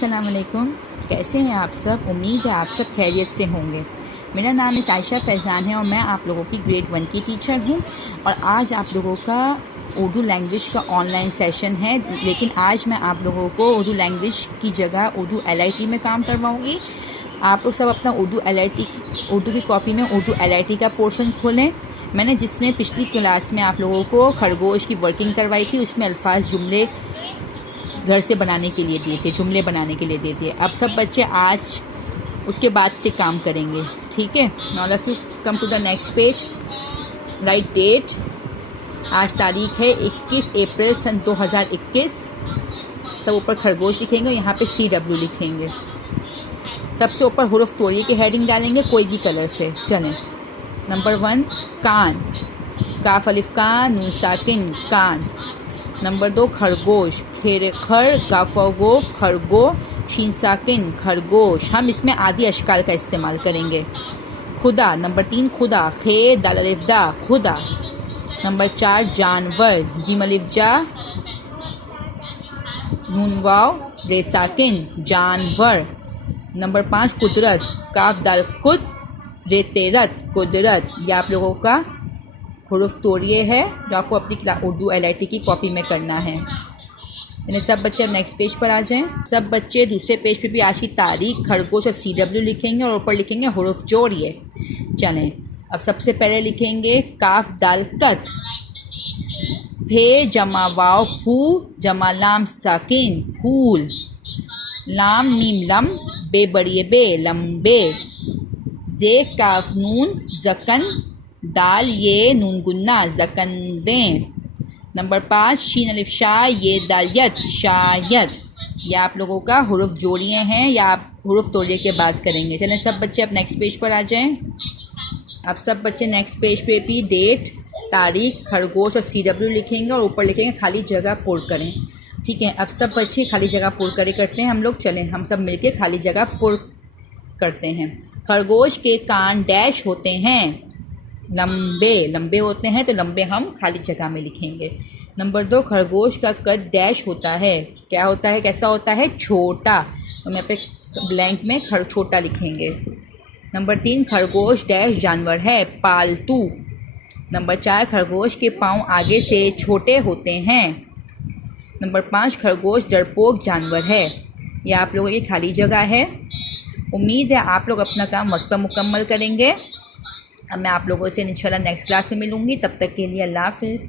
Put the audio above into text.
अस्सलाम वालेकुम। कैसे हैं आप सब? उम्मीद है आप सब खैरियत से होंगे। मेरा नाम इस आयशा फैज़ान है और मैं आप लोगों की ग्रेड 1 की टीचर हूं। और आज आप लोगों का उर्दू लैंग्वेज का ऑनलाइन सेशन है, लेकिन आज मैं आप लोगों को उर्दू लैंग्वेज की जगह उर्दू LIT में काम करवाऊँगी। आप लोग सब अपना उर्दू की कॉपी में उर्दू LIT का पोर्शन खोलें। मैंने जिसमें पिछली क्लास में आप लोगों को खरगोश की वर्किंग करवाई थी, उसमें अल्फाज जुमले घर से बनाने के लिए दिए थे, जुमले बनाने के लिए दिए थे। अब सब बच्चे आज उसके बाद से काम करेंगे, ठीक है। Now let's come to the next page. Right date. आज तारीख है 21 अप्रैल सन 2021। सब ऊपर खरगोश लिखेंगे, यहाँ पे CW लिखेंगे। सबसे ऊपर हुरूफ तोड़िए की हेडिंग डालेंगे कोई भी कलर से। चलें। नंबर 1 कान, काफ अलिफ कान नून साकिन कान। नंबर 2 खरगोश, खर गाफगो खरगो शीन साकिन खरगोश। हम इसमें आदि अशकाल का इस्तेमाल करेंगे। खुदा। नंबर 3 खुदा, खे दाल अलिफ दा खुदा। नंबर 4 जानवर, जीम अलिफ जा नून वाव रे साकिन जानवर। नंबर 5 कुदरत, काफ दाल कुद रे तेरत कुदरत। यह आप लोगों का हुरूफ तोड़िए है जो आपको अपनी उर्दू LIT की कॉपी में करना है। यानी सब बच्चे नेक्स्ट पेज पर आ जाएं। सब बच्चे दूसरे पेज पे भी आज की तारीख, खरगोश और CW लिखेंगे और ऊपर लिखेंगे हुरूफ जोड़िए। चलें। अब सबसे पहले लिखेंगे काफ दाल कत, फे जमा वाव फू जमा लाम साकिन फूल। लाम मीम लम बे बड़िए बे लम्बे। जे काफ नून जकन दाल ये नून गुन्ना जकंदे। नंबर 5 शीन अलिफ शाह ये दाल यत शायद। या आप लोगों का हुरूफ जोड़िए हैं या आप हुरूफ तोड़िए के बात करेंगे। चलें सब बच्चे अब नेक्स्ट पेज पर आ जाएं। अब सब बच्चे नेक्स्ट पेज पे भी डेट, तारीख, खरगोश और CW लिखेंगे और ऊपर लिखेंगे खाली जगह पुर करें, ठीक है। अब सब बच्चे खाली जगह पुर करे करते हैं हम लोग। चलें हम सब मिलके खाली जगह पुर करते हैं। खरगोश के कान डैश होते हैं, लंबे लंबे होते हैं, तो लंबे हम खाली जगह में लिखेंगे। नंबर 2 खरगोश का कद डैश होता है, क्या होता है, कैसा होता है, छोटा। हम यहाँ पे ब्लैंक में छोटा लिखेंगे। नंबर 3 खरगोश डैश जानवर है, पालतू। नंबर 4 खरगोश के पाँव आगे से छोटे होते हैं। नंबर 5 खरगोश डरपोक जानवर है। यह आप लोगों की खाली जगह है। उम्मीद है आप लोग अपना काम वक्त पर मुकम्मल करेंगे। अब मैं आप लोगों से इंशाल्लाह नेक्स्ट क्लास में मिलूँगी। तब तक के लिए अल्लाह हाफ़िज़।